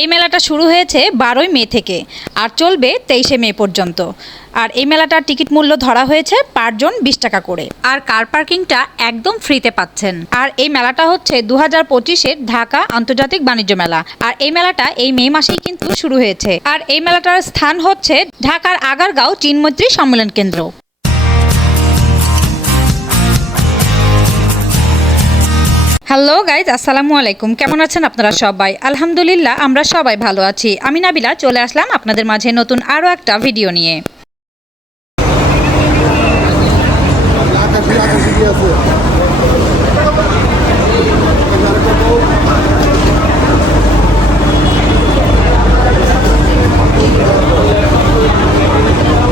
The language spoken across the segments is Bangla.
এই মেলাটা শুরু হয়েছে বারোই মে থেকে আর চলবে তেইশে মে পর্যন্ত। আর এই মেলাটার টিকিট মূল্য ধরা হয়েছে পারজন বিশ টাকা করে। আর কার পার্কিংটা একদম ফ্রিতে পাচ্ছেন। আর এই মেলাটা হচ্ছে দু হাজার পঁচিশের ঢাকা আন্তর্জাতিক বাণিজ্য মেলা। আর এই মেলাটা এই মে মাসেই কিন্তু শুরু হয়েছে। আর এই মেলাটার স্থান হচ্ছে ঢাকার আগারগাঁও চীনমৈত্রী সম্মেলন কেন্দ্র। হ্যালো গাইজ আসসালামু আলাইকুম। কেমন আছেন আপনারা সবাই? আলহামদুলিল্লাহ, আমরা সবাই ভালো আছি। আমি নাবিলা, চলে আসলাম আপনাদের মাঝে নতুন আরও একটা ভিডিও নিয়ে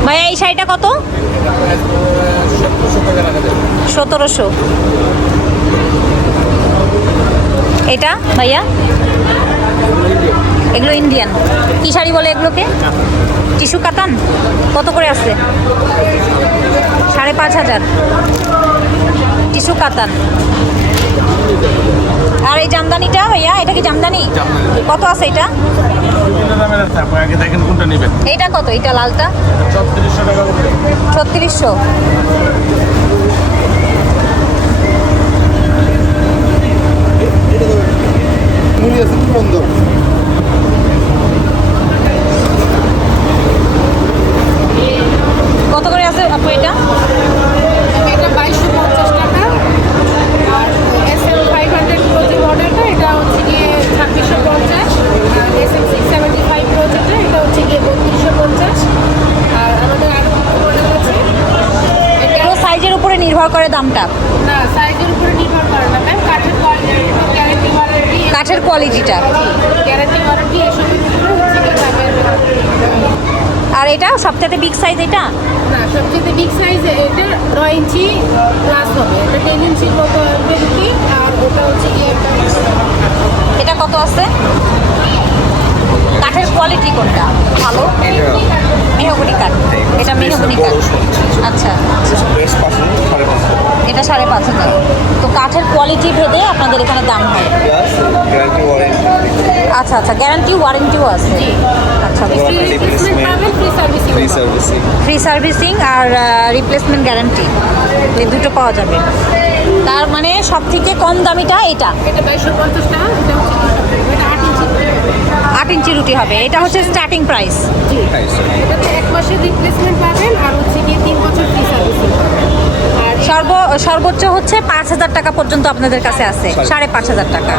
ভাইয়া এই শাড়িটা কত সতেরোশো এটা ভাইয়া? এগুলো ইন্ডিয়ান কি শাড়ি বলে এগুলোকে? টিস্যু কাতান? কত করে আছে? সাড়ে পাঁচ হাজার। টিস্যু কাতান। আর এই জামদানিটা ভাইয়া এটা কি জামদানি? কত আছে এটা? এইটা কত? এটা লালটা? ছত্রিশশো। কি বন্ধ কত করে আছে আপু এটা? এটা বাইশশো পঞ্চাশ টাকা। আর S M five hundred pro মডেলটা এটা হচ্ছে গিয়ে ছাব্বিশশো পঞ্চাশ। আর S M six seventy five pro এটা হচ্ছে গিয়ে বত্রিশশো পঞ্চাশ। আর আমাদের আরও মডেল আছে। এটা সাইজের উপরে নির্ভর করে দামটা। না সাইজের উপরে নির্ভর করে না ম্যাম কাঠের কোয়ালিটি গ্যারান্টি ওয়ারেন্টি কাঠের কোয়ালিটিটা আর এটা সবথেকে বিগ সাইজ এটা? না সবচেয়ে বিগ সাইজ এটা নয় ইঞ্চি প্লাস হবে। এটা টেন ইঞ্চির মতো আর ওটা হচ্ছে এটা কত আছে? কাঠের কোয়ালিটি কোনটা? ভালো? মেহগুনি কাঠ। এটা মেহগুনি কাঠ। আচ্ছা। এটা সাড়ে পাঁচ হাজার। তো কাঠের কোয়ালিটি ভেদে আপনাদের এখানে দাম হয়। প্লাস গ্যারান্টি ওয়ারেন্টি আচ্ছা আচ্ছা। গ্যারান্টি ওয়ারেন্টিও আছে। আচ্ছা ফ্রি সার্ভিসিং ফ্রি সার্ভিসিং আর রিপ্লেসমেন্ট গ্যারান্টি এই দুটো পাওয়া যাবে। তার মানে সব থেকে কম দামিটা এটা। এটা বাইশশো পঞ্চাশ টাকা এটা হচ্ছে কি এটা আট ইঞ্চি আট ইঞ্চি রুটি হবে এটা হচ্ছে স্টার্টিং প্রাইস এটাতে এক মাসের রিপ্লেসমেন্ট পাবেন আর হচ্ছে গিয়ে তিন বছর ফ্রি সার্ভিসিং আর সর্ব সর্বোচ্চ হচ্ছে পাঁচ হাজার টাকা পর্যন্ত আপনাদের কাছে আছে সাড়ে পাঁচ হাজার টাকা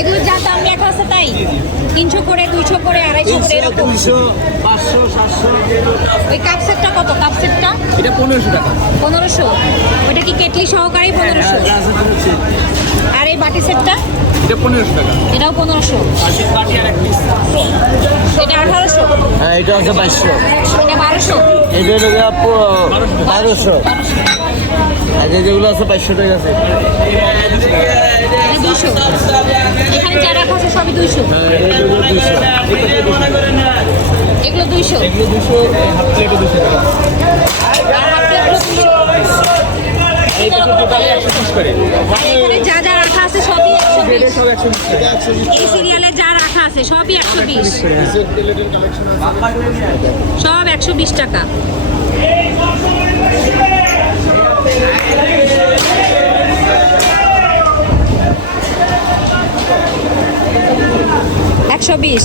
এগুলো যা দাম লেখা আছে তাই? তিনশো করে দুইশো করে আড়াইশো করে এরকম। পাঁচশো সাতশো। ওই কাপ সেটটা কত? কাপ সেটটা এটা পনেরোশো টাকা। পনেরোশো। ওইটা কি কেটলি সহকারেই পনেরোশো? আর এই বাটি সেটটা এটা পনেরোশো টাকা। এটাও পনেরোশো। বাটি আর এক পিস এটা আঠারোশো। হ্যাঁ এটা হচ্ছে বাইশশো। এটা বারোশো। এটা গিয়ে বারোশো। এই যেগুলো আছে বাইশশো টাকা আছে। এখানে যা আছে সবই দুইশো। হ্যাঁ এগুলো দুইশো। এগুলো দুশো হাফ টাকা। প্লেটগুলো দুইশো। যা যা রাখা আছে সবই একশো সব একশো এই সিরিয়ালে যা রাখা আছে, সবই একশো বিশ। সব একশো বিশ টাকা। একশো বিশ।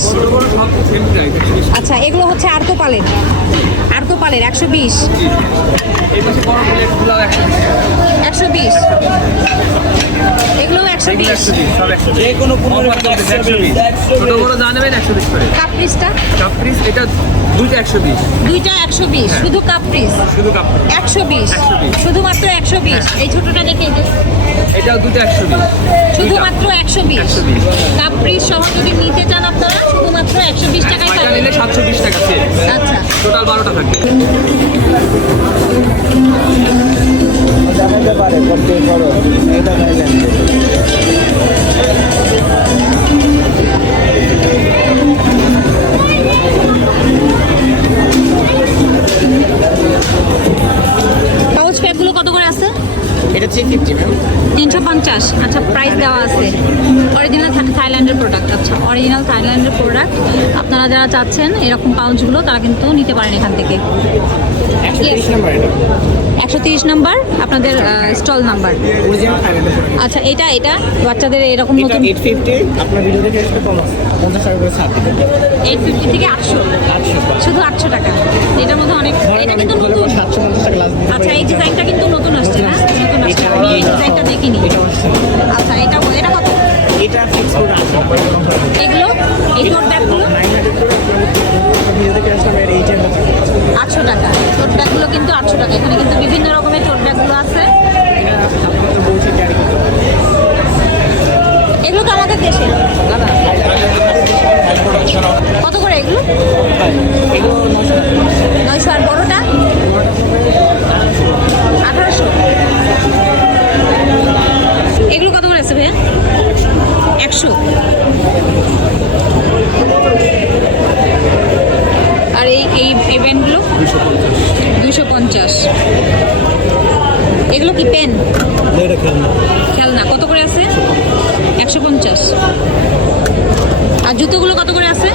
আচ্ছা এগুলো হচ্ছে আর্তো পালের আর্তো পালের একশো বিশ। 120 যে কোনো পনেরো দুইটা 120 দুইটা শুধু কাপ্রিস শুধু কাপ্রিস 120 শুধুমাত্র 120 এই ছোটটা দেখে এই এটাও দুটো 120 শুধুমাত্র 120 কাপ্রিস সহ যদি নিতে চান আপনারা শুধুমাত্র 120 টাকায় পাবেন। নিলে 720 টাকা টোটাল আচ্ছা। 12টা থাকে। জানাতে পারে প্রত্যেক বড় এটা গাইলেন কত করে আছে? এটা তিনশো পঞ্চাশ। আচ্ছা প্রাইস দেওয়া আছে। অরিজিনাল থাইল্যান্ডের প্রোডাক্ট আচ্ছা অরিজিনাল থাইল্যান্ডের প্রোডাক্ট আপনারা যারা চাচ্ছেন এরকম পাউচগুলো তারা কিন্তু নিতে পারেন এখান থেকে। একশো তিরিশ নাম্বার আপনাদের স্টল নাম্বার আচ্ছা এটা এটা বাচ্চাদের এরকম নতুন এইট ফিফটি আপনার ভিডিও দেখে আসলে কম আছে। পঞ্চাশ টাকা করে ছাড় দিবেন এইট ফিফটি থেকে আটশো। আটশো। শুধু আটশো টাকা। এটার মধ্যে অনেক এটা কিন্তু নতুন। সাতশো পঞ্চাশ টাকা আচ্ছা এই ডিজাইনটা কিন্তু নতুন আসছে না? নতুন আসছে। আমি এই ডিজাইনটা দেখিনি। আচ্ছা এটা এটা কত? এটা ফিক্স করে এখানে কিন্তু বিভিন্ন রকমের টোট ব্যাগগুলো আছে। এগুলো তো আমাদের দেশে। কত করে এগুলো? নয়শো আর বড়টা? আঠারোশো। এগুলো কত করে আছে ভাইয়া? একশো আর এই পেনগুলো দুশো পঞ্চাশ। এগুলো কি পেন খেলনা। কত করে আছে? একশো পঞ্চাশ। আর জুতোগুলো কত করে আছে?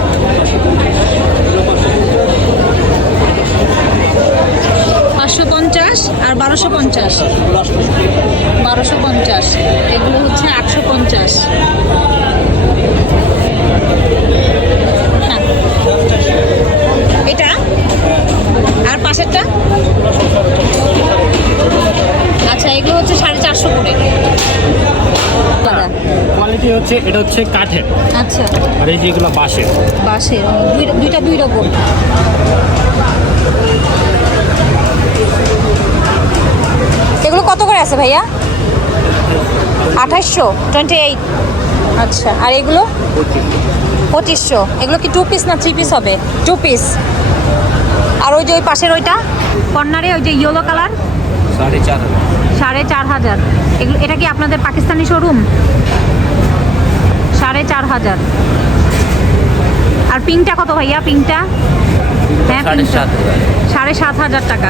পাঁচশো পঞ্চাশ আর বারোশো পঞ্চাশ। বারোশো পঞ্চাশ। এগুলো হচ্ছে আটশো পঞ্চাশ। এটা? আর পাশেরটা? আচ্ছা এগুলো হচ্ছে সাড়ে চারশো করে। কোয়ালিটি হচ্ছে এটা হচ্ছে কাঠের। আচ্ছা। আর এই যেগুলো বাঁশের। দুই- দুইটা দুই রকম। এগুলো কত করে আছে ভাইয়া? আঠাশশো? টোয়েন্টি এইট আচ্ছা আর এগুলো? পঁচিশশো। এগুলো কি টু পিস না থ্রি পিস হবে? টু পিস আর ওই যে ওই পাশের ওইটা কর্নারে ওই যে ইয়েলো কালার সাড়ে চার হাজার। সাড়ে চার হাজার। এগুলো এটা কি আপনাদের পাকিস্তানি শোরুম সাড়ে চার হাজার। আর পিঙ্কটা কত ভাইয়া পিঙ্কটা হ্যাঁ সাড়ে সাত হাজার। টাকা।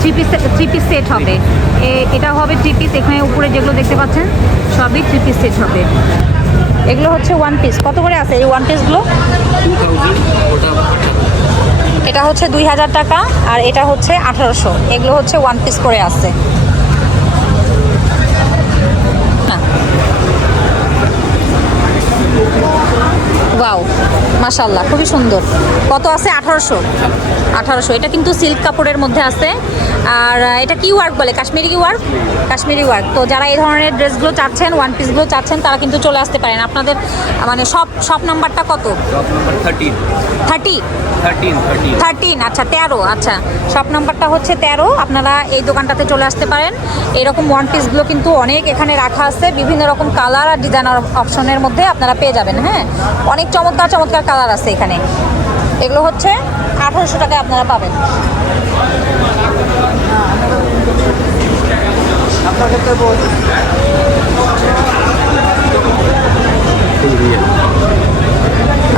Three piece three piece set হবে। এ- এটা হবে থ্রি পিস এখানে উপরে যেগুলো দেখতে পাচ্ছেন সবই থ্রি পিস সেট হবে। এগুলো হচ্ছে ওয়ান পিস কত করে আছে এই ওয়ান পিসগুলো এটা হচ্ছে দুই হাজার টাকা আর এটা হচ্ছে আঠারোশো। এগুলো হচ্ছে ওয়ান পিস করে আছে। ওয়াও মাশাল্লাহ খুবই সুন্দর। কত আছে? আঠারোশো। আঠারোশো। এটা কিন্তু সিল্ক কাপড়ের মধ্যে আছে। আর এটা কি ওয়ার্ক বলে? কাশ্মীরি কি ওয়ার্ক কাশ্মীরি ওয়ার্ক তো যারা এই ধরনের ড্রেসগুলো চাচ্ছেন ওয়ান পিসগুলো চাচ্ছেন তারা কিন্তু চলে আসতে পারেন। আপনাদের মানে সব সব নাম্বারটা কত? থার্টি থার্টিন আচ্ছা তেরো আচ্ছা। সব নাম্বারটা হচ্ছে তেরো। আপনারা এই দোকানটাতে চলে আসতে পারেন। এরকম ওয়ান পিসগুলো কিন্তু অনেক এখানে রাখা আছে। বিভিন্ন রকম কালার আর ডিজাইনার অপশনের মধ্যে আপনারা পেয়ে যাবেন হ্যাঁ? অনেক চমৎকার চমৎকার কালার আছে এখানে। এগুলো হচ্ছে আঠারোশো টাকা আপনারা পাবেন।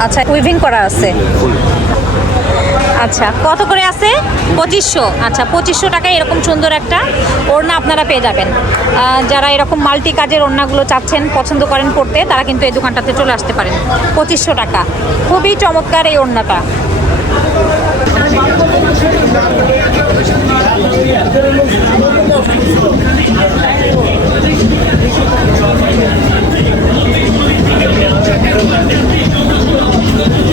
আচ্ছা উইভিং করা আছে। আচ্ছা কত পঁচিশশো। আচ্ছা পঁচিশশো টাকায় এরকম সুন্দর একটা ওড়না আপনারা পেয়ে যাবেন। যারা এরকম মাল্টি কাজের ওড়নাগুলো চাচ্ছেন, পছন্দ করেন পড়তে, তারা কিন্তু এই দোকানটাতে চলে আসতে পারেন। পঁচিশশো টাকা। খুবই চমৎকার এই ওড়নাটা।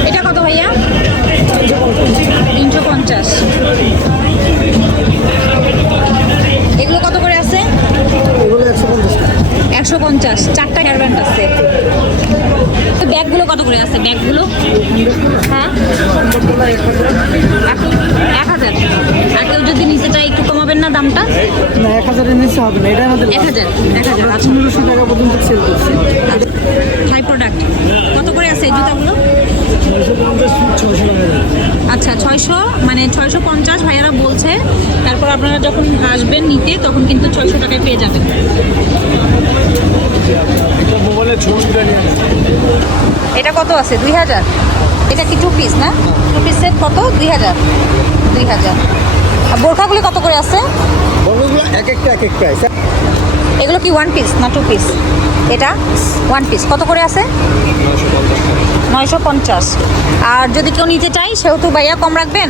এটা কত ভাইয়া? পঞ্চাশ। এগুলো কত করে আছে? একশো পঞ্চাশ চারটা হেয়ার ব্যান্ড আছে। তো ব্যাগগুলো কত করে আছে? ব্যাগগুলো? হ্যাঁ? এক- হাজার। আর কেউ যদি নিতে চায় একটু কমাবেন না দামটা? না এক হাজারের নিচে হবে না এটা আমাদের এক হাজার এক হাজার আচ্ছা। পনেরোশো টাকা পর্যন্ত সেল করছি। হাই প্রোডাক্ট কত করে আছে এই জুতাগুলো? আচ্ছা ছয়শো মানে ছয়শো পঞ্চাশ ভাইয়ারা বলছে, তারপর আপনারা যখন আসবেন নিতে, তখন কিন্তু ছয়শো টাকায় পেয়ে যাবেন। এটা কত আছে? দুই হাজার? এটা কি টু পিস না? টু পিস সেট কত? দুই হাজার। দুই হাজার। আর বোরখাগুলি কত করে আছে? এক এক এগুলো কি ওয়ান পিস না টু পিস এটা ওয়ান পিস কত করে আছে? নয়শো পঞ্চাশ। আর যদি কেউ নিতে চাই সেহেতু ভাইয়া কম রাখবেন।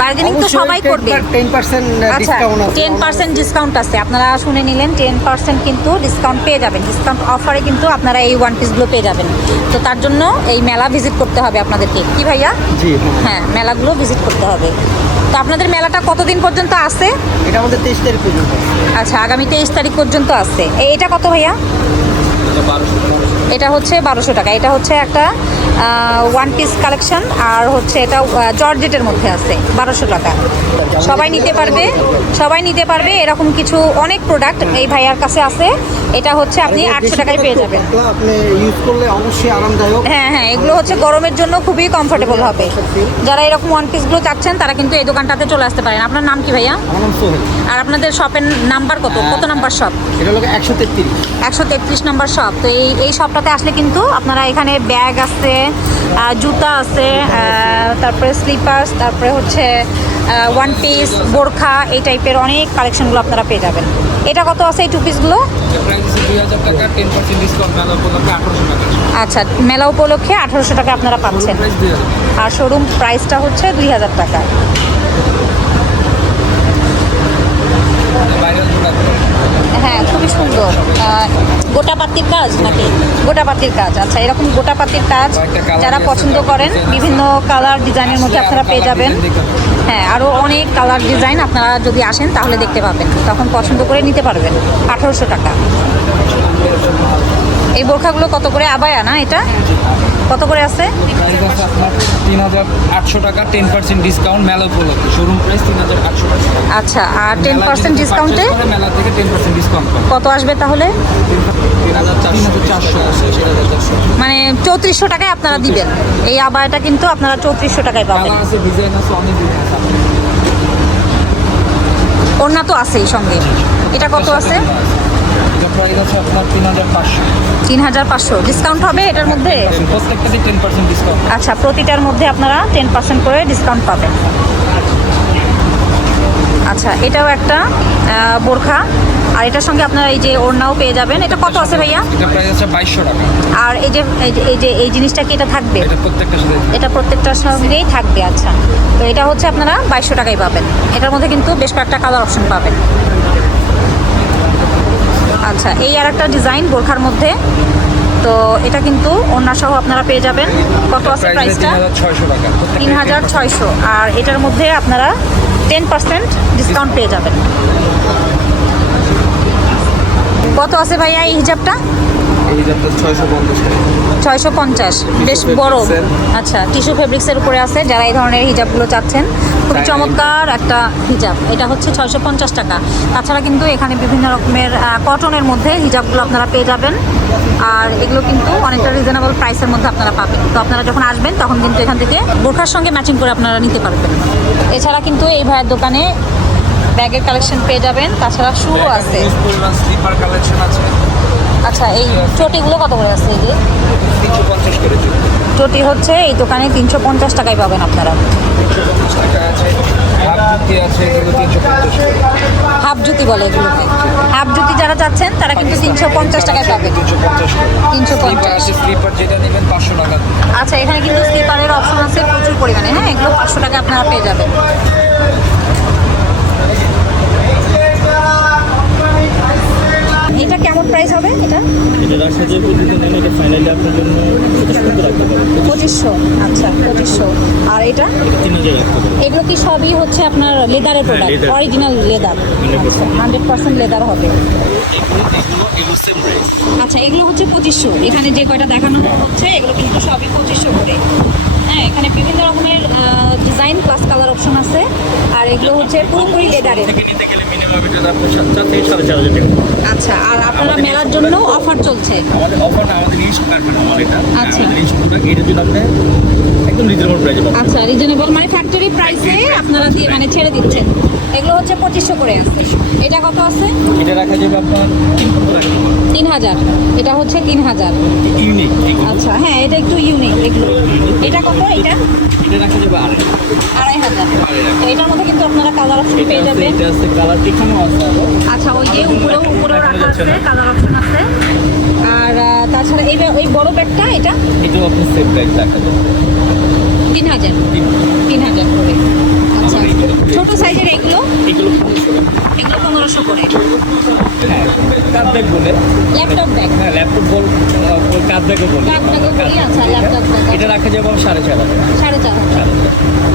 বার্গেনিং তো সবাই করবে। টেন পার্সেন্ট আচ্ছা ডিসকাউন্ট আছে। টেন পার্সেন্ট ডিসকাউন্ট আছে। আপনারা শুনে নিলেন টেন পার্সেন্ট কিন্তু ডিসকাউন্ট পেয়ে যাবেন। ডিসকাউন্ট অফারে কিন্তু আপনারা এই ওয়ান পিসগুলো পেয়ে যাবেন। তো তার জন্য এই মেলা ভিজিট করতে হবে আপনাদেরকে। কি ভাইয়া? হ্যাঁ। হ্যাঁ মেলাগুলো ভিজিট করতে হবে। তো আপনাদের মেলাটা কতদিন পর্যন্ত আছে? এটা আমাদের তেইশ তারিখ পর্যন্ত আচ্ছা আগামী তেইশ তারিখ পর্যন্ত আছে। এটা কত ভাইয়া? এটা হচ্ছে বারোশো টাকা। এটা হচ্ছে একটা ওয়ান পিস কালেকশন আর হচ্ছে এটা জর্জেটের মধ্যে আছে বারোশো টাকা। সবাই নিতে পারবে সবাই নিতে পারবে এরকম কিছু অনেক প্রোডাক্ট এই ভাইয়ার কাছে আছে। এটা হচ্ছে আপনি আটশো টাকায় পেয়ে যাবেন। হ্যাঁ হ্যাঁ এগুলো হচ্ছে গরমের জন্য খুবই কমফোর্টেবল হবে। যারা এরকম ওয়ান পিসগুলো চাচ্ছেন তারা কিন্তু এই দোকানটাতে চলে আসতে পারেন। আপনার নাম কি ভাইয়া? আর আপনাদের শপের নাম্বার কত? কত নাম্বার শপ একশো তেত্রিশ। একশো তেত্রিশ নম্বর শপ তো এই এই শপটাতে আসলে কিন্তু আপনারা এখানে ব্যাগ আছে জুতা আছে তারপরে স্লিপার্স তারপরে হচ্ছে ওয়ান পিস বোরখা এই টাইপের অনেক কালেকশনগুলো আপনারা পেয়ে যাবেন। এটা কত আছে এই টু পিসগুলো আচ্ছা মেলা উপলক্ষে আঠারোশো টাকা আপনারা পাচ্ছেন। আর শোরুম প্রাইসটা হচ্ছে দুই হাজার টাকা ভাইরাল প্রোডাক্ট হ্যাঁ খুবই সুন্দর। গোটাপাতির কাজ নাকি? গোটাপাতির কাজ। আচ্ছা এরকম গোটাপাতির কাজ যারা পছন্দ করেন বিভিন্ন কালার ডিজাইনের মধ্যে আপনারা পেয়ে যাবেন। হ্যাঁ আরও অনেক কালার ডিজাইন আপনারা যদি আসেন তাহলে দেখতে পাবেন। তখন পছন্দ করে নিতে পারবেন। আঠারোশো টাকা। এই বোরখাগুলো কত করে? আবায়া না এটা? কত করে আছে? তিন হাজার আটশো টাকা টেন পার্সেন্ট ডিসকাউন্ট মেলা উপলক্ষে। শোরুম প্রাইস তিন হাজার আটশো টাকা। আচ্ছা আর টেন পার্সেন্ট ডিসকাউন্টে মেলা থেকে টেন পার্সেন্ট ডিসকাউন্ট কত আসবে তাহলে? মানে চৌত্রিশশো টাকায় আপনারা দিবেন। এই আবায়াটা কিন্তু আপনারা চৌত্রিশশো টাকায় পাবেন। ওড়না তো আছেই সঙ্গে। এটা কত আছে? প্রাইস আছে আপনার তিন হাজার পাঁচশো। তিন হাজার পাঁচশো। ডিসকাউন্ট হবে এটার মধ্যে? আচ্ছা প্রতিটার মধ্যে আপনারা টেন পার্সেন্ট করে ডিসকাউন্ট পাবেন। আচ্ছা এটাও একটা বোরখা। আর এটার সঙ্গে আপনারা এই যে ওড়নাও পেয়ে যাবেন। এটা কত আছে ভাইয়া? এটা প্রাইস আছে টাকা। আর এই যে এই যে- এই জিনিসটা কি এটা থাকবে? এটা প্রত্যেকটা সাথে এটা প্রত্যেকটার সঙ্গেই থাকবে আচ্ছা। তো এটা হচ্ছে আপনারা বাইশশো টাকায় পাবেন। এটার মধ্যে কিন্তু বেশ কয়েকটা কালার অপশন পাবেন। আচ্ছা এই আর একটা ডিজাইন বোরখার মধ্যে। তো এটা কিন্তু সহ আপনারা পেয়ে যাবেন। কত আছে প্রাইসটা তিন হাজার ছয়শো টাকা। তিন হাজার ছয়শো। আর এটার মধ্যে আপনারা টেন পার্সেন্ট ডিসকাউন্ট পেয়ে যাবেন। কত আছে ভাইয়া এই হিজাবটা? এই হিজাবটা ছয়শো পঞ্চাশ টাকা। ছয়শো পঞ্চাশ। বেশ বড়। আচ্ছা টিস্যু ফেব্রিক্সের উপরে আছে যারা এই ধরনের হিজাবগুলো চাচ্ছেন। খুব চমৎকার একটা হিজাব। এটা হচ্ছে ছয়শো পঞ্চাশ টাকা। তাছাড়া কিন্তু এখানে বিভিন্ন রকমের কটনের মধ্যে হিজাবগুলো আপনারা পেয়ে যাবেন। আর এগুলো কিন্তু অনেকটা রিজনেবল প্রাইসের মধ্যে আপনারা পাবেন। তো আপনারা যখন আসবেন তখন কিন্তু এখান থেকে বোরখার সঙ্গে ম্যাচিং করে আপনারা নিতে পারবেন। এছাড়া কিন্তু এই ভাইয়ের দোকানে ব্যাগের কালেকশন পেয়ে যাবেন। তাছাড়া শুও আছে। স্লিপার কালেকশন আছে। আচ্ছা এই চটিগুলো কত করে আছে এই যে তিনশো পঞ্চাশ করে চটি। হচ্ছে এই দোকানে তিনশো পঞ্চাশ টাকায় পাবেন আপনারা। হাফ জুতি বলে এগুলোকে। হাফ জুতি যারা চাচ্ছেন তারা কিন্তু তিনশো পঞ্চাশ টাকায় পাবেন। তিনশো পঞ্চাশ আচ্ছা এখানে কিন্তু স্লিপারের অপশন আছে প্রচুর পরিমাণে হ্যাঁ? এগুলো পাঁচশো টাকা আপনারা পেয়ে যাবেন। এটা কেমন প্রাইস হবে এটা? পঁচিশশো আচ্ছা পঁচিশশো। আর এটা? এগুলো কি সবই হচ্ছে আপনার লেদারের product original leather hundred percent leather হবে। আচ্ছা এগুলো হচ্ছে পঁচিশশো। এখানে যে কয়টা দেখানো হচ্ছে এগুলো কিন্তু সবই পঁচিশশো করে। হ্যাঁ এখানে বিভিন্ন রকমের ডিজাইন প্লাস কালার অপশন আছে। আর এগুলো হচ্ছে পুরোপুরি লেদারের আচ্ছা আর আপনারা মেলার জন্য অফার চলছে? আমাদের অফার না আমাদের নিজস্ব কারখানা আমার এটা। আচ্ছা। আমাদের নিজস্ব প্রোডাক্ট এটার জন্য আপনি একদম রিজনেবল প্রাইসে পাবেন। আচ্ছা রিজনেবল মানে ফ্যাক্টরি প্রাইসে আপনারা দিয়ে মানে ছেড়ে দিচ্ছেন। এগুলো হচ্ছে পঁচিশশো করে আছে। এটা কত আছে? এটা রাখা যাবে আপনার তিন হাজার এটা হচ্ছে তিন হাজার ইউনিক আচ্ছা হ্যাঁ এটা একটু ইউনিক এগুলো। এটা কত এটা? এটা রাখা যাবে আড়াই। আড়াই হাজার। তো এটার মধ্যে কিন্তু আপনারা কালার অপশন পেয়ে যাবেন। এটা আছে কালার এখানেও আছে আচ্ছা ওই যে উপরেও উপরেও রাখা আছে কালার অপশন আছে। আর তাছাড়া এই ওই বড় ব্যাগটা এটা? এটাও আপনি রাখা যাবে। তিন হাজার তিন- হাজার করে। ছোট সাইজের এগুলো? এগুলো পনেরোশো টাকা এগুলো পনেরোশো করে। হ্যাঁ কাপ ব্যাগ বলে। Laptop bag. হ্যাঁ ল্যাপটপ বল কাপ ব্যাগও বলে। কাপ ব্যাগও বলি, আচ্ছা, ল্যাপটপ ব্যাগ। এটা রাখা যাবে সাড়ে চার হাজার। সাড়ে চার হাজার।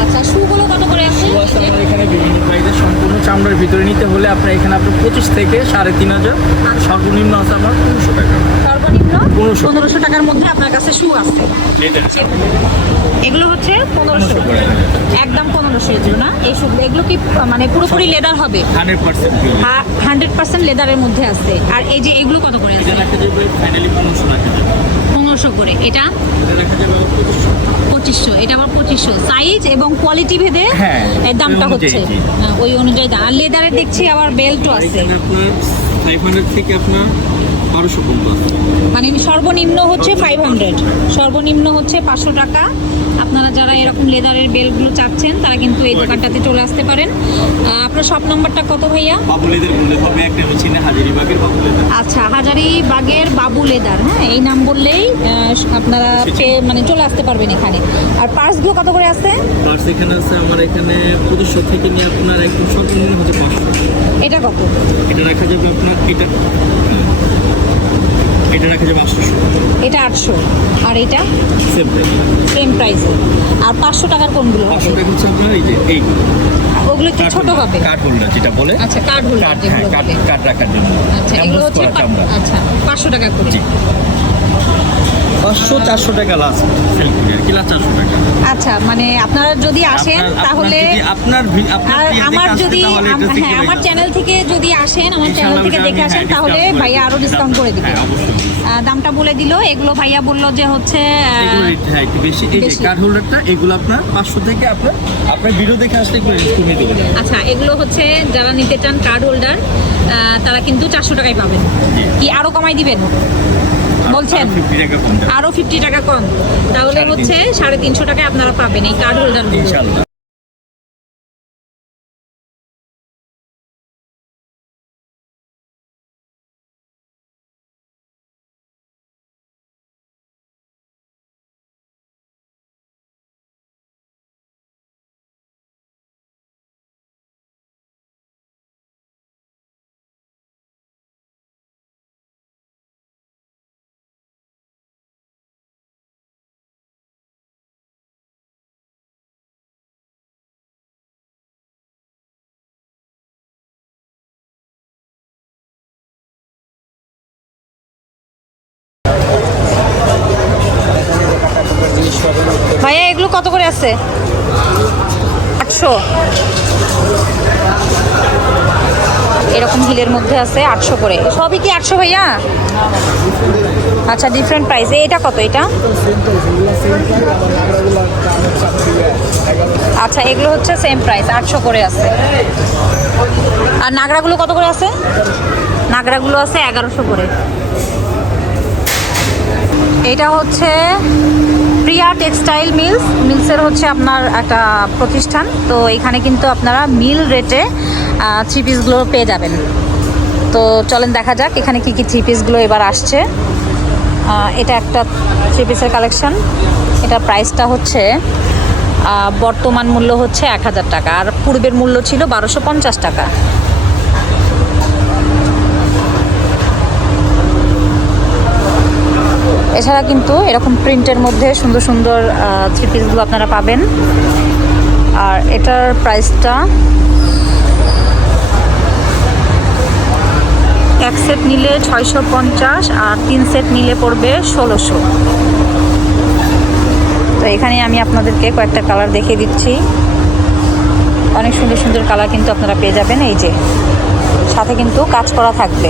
আচ্ছা শুগুলো কত করে আছে? শু আছে আমার এখানে বিভিন্ন সম্পূর্ণ চামড়ার ভিতরে নিতে হলে আপনার এখানে আপনার পঁচিশ থেকে সাড়ে তিন হাজার। সর্বনিম্ন আছে আমার পনেরোশো টাকা। সর্বনিম্ন। পনেরোশো টাকার মধ্যে আপনার কাছে শু আছে। এগুলো হচ্ছে পনেরোশো। একদম পনেরোশো এগুলো না এই এগুলো কি মানে পুরোপুরি লেদার হবে? হান্ড্রেড পার্সেন্ট লেদারের মধ্যে আছে। আর এই যে এগুলো কত করে আছে? পনেরোশো করে। এটা? পঁচিশশো। এটা আবার পঁচিশশো। সাইজ এবং কোয়ালিটি ভেদে হ্যাঁ, এর দামটা হচ্ছে। হ্যাঁ, ওই অনুযায়ী দাম। আর লেদারের দেখছি আবার বেল্টও থেকে আপনার আছে। মানে সর্বনিম্ন হচ্ছে ফাইভ হান্ড্রেড সর্বনিম্ন হচ্ছে পাঁচশো টাকা। আপনারা যারা এরকম লেদারের বেলগুলো চাচ্ছেন তারা কিন্তু এই দোকানটাতে চলে আসতে পারেন। আপনার শপ নাম্বারটা কত ভাইয়া? বাবুলেদের বললে হবে একটা হচ্ছে হাজারিবাগের বাবুলেদের আচ্ছা হাজারি বাগের বাবু লেদার হ্যাঁ? এই নাম বললেই আপনারা মানে চলে আসতে পারবেন এখানে। আর পার্সগুলো কত করে আছে পার্স এখানে আছে আমার এখানে পঁচিশশো থেকে নিয়ে আপনার একদম সর্বনিম্ন হচ্ছে পাঁচশো। এটা কত? এটা রাখা যাবে আপনার এটা এটা রাখা যাবে আটশোশো এটা আটশো। আর এটা? সেম প্রাইস সেম প্রাইসে আর পাঁচশো টাকার কোনগুলো? পাঁচশো টাকা হচ্ছে আপনার এই যে এই। ওগুলো একটু ছোট হবে? কার্ড হোল্ডার যেটা বলে। আচ্ছা কার্ড হোল্ডার যেগুলো কার্ড রাখার জন্য। আচ্ছা এগুলো হচ্ছে। আচ্ছা পাঁচশো টাকা করে। পাঁচশো চারশো টাকা লাস্ট সেল করি আর কি লাস্ট চারশো টাকা। আচ্ছা মানে আপনারা যদি আসেন তাহলে আপনার আর আমার যদি হ্যাঁ আমার চ্যানেল থেকে যদি আসেন আমার চ্যানেল থেকে দেখে আসেন হ্যাঁ, তাহলে ভাইয়া আরও দিবো। ডিসকাউন্ট করে দিবে। হ্যাঁ, দামটা বলে দিল এগুলো ভাইয়া বলল যে হচ্ছে হ্যাঁ, বেশি। এই যে কার্ড হোল্ডারটা এগুলো আপনার পাঁচশো থেকে আপনার আপনার ভিডিও দেখে আসলে একটু কমিয়ে দেবেন আচ্ছা এগুলো হচ্ছে যারা নিতে চান কার্ড হোল্ডার তারা কিন্তু চারশো টাকায় পাবেন। কি আরও কমাই দিবেন? বলছেন আরও ফিফটি টাকা কম। তাহলে হচ্ছে সাড়ে তিনশো টাকায় আপনারা পাবেন এই কার্ড হোল্ডার করে আছে? আটশো। এরকম হিলের মধ্যে আছে আটশো করে। সবই কি আটশো ভাইয়া? আচ্ছা ডিফারেন্ট প্রাইস এটা কত এটা? আচ্ছা এগুলো হচ্ছে সেম প্রাইস আটশো করে আছে। আর নাগরাগুলো কত করে আছে? নাগরাগুলো আছে এগারোশো করে। এটা হচ্ছে প্রিয়া টেক্সটাইল মিলস। মিলসের হচ্ছে আপনার একটা প্রতিষ্ঠান। তো এখানে কিন্তু আপনারা মিল রেটে থ্রি পিসগুলো পেয়ে যাবেন। তো চলেন দেখা যাক এখানে কি কি থ্রি পিসগুলো এবার আসছে। এটা একটা থ্রি পিসের কালেকশন এটা প্রাইসটা হচ্ছে বর্তমান মূল্য হচ্ছে এক হাজার টাকা। আর পূর্বের মূল্য ছিল বারোশো পঞ্চাশ টাকা। এছাড়া কিন্তু এরকম প্রিন্টের মধ্যে সুন্দর সুন্দর থ্রি পিসগুলো আপনারা পাবেন। আর এটার প্রাইসটা এক সেট নিলে ছয়শো পঞ্চাশ আর তিন সেট নিলে পড়বে ষোলোশো। তো এখানে আমি আপনাদেরকে কয়েকটা কালার দেখিয়ে দিচ্ছি। অনেক সুন্দর সুন্দর কালার কিন্তু আপনারা পেয়ে যাবেন। এই যে, সাথে কিন্তু কাজ করা থাকবে।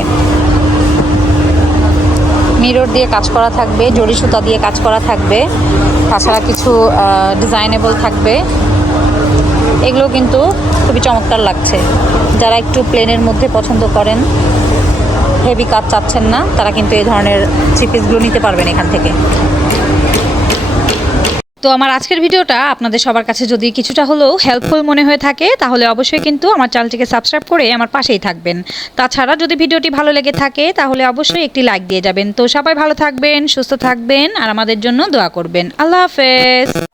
মিরর দিয়ে কাজ করা থাকবে জড়ি সুতা দিয়ে কাজ করা থাকবে, তাছাড়া কিছু ডিজাইনেবল থাকবে। এগুলো কিন্তু খুবই চমৎকার লাগছে। যারা একটু প্লেনের মধ্যে পছন্দ করেন হেভি কাজ চাচ্ছেন না, তারা কিন্তু এই ধরনের থ্রি পিসগুলো নিতে পারবেন এখান থেকে। তো আমার আজকের ভিডিওটা আপনাদের সবার কাছে যদি কিছুটা হলেও হেল্পফুল মনে হয়ে থাকে, তাহলে অবশ্যই কিন্তু আমার চ্যানেলটিকে সাবস্ক্রাইব করে আমার পাশেই থাকবেন। তাছাড়া যদি ভিডিওটি ভালো লেগে থাকে, তাহলে অবশ্যই একটি লাইক দিয়ে যাবেন। তো সবাই ভালো থাকবেন, সুস্থ থাকবেন, আর আমাদের জন্য দোয়া করবেন। আল্লাহ হাফেজ।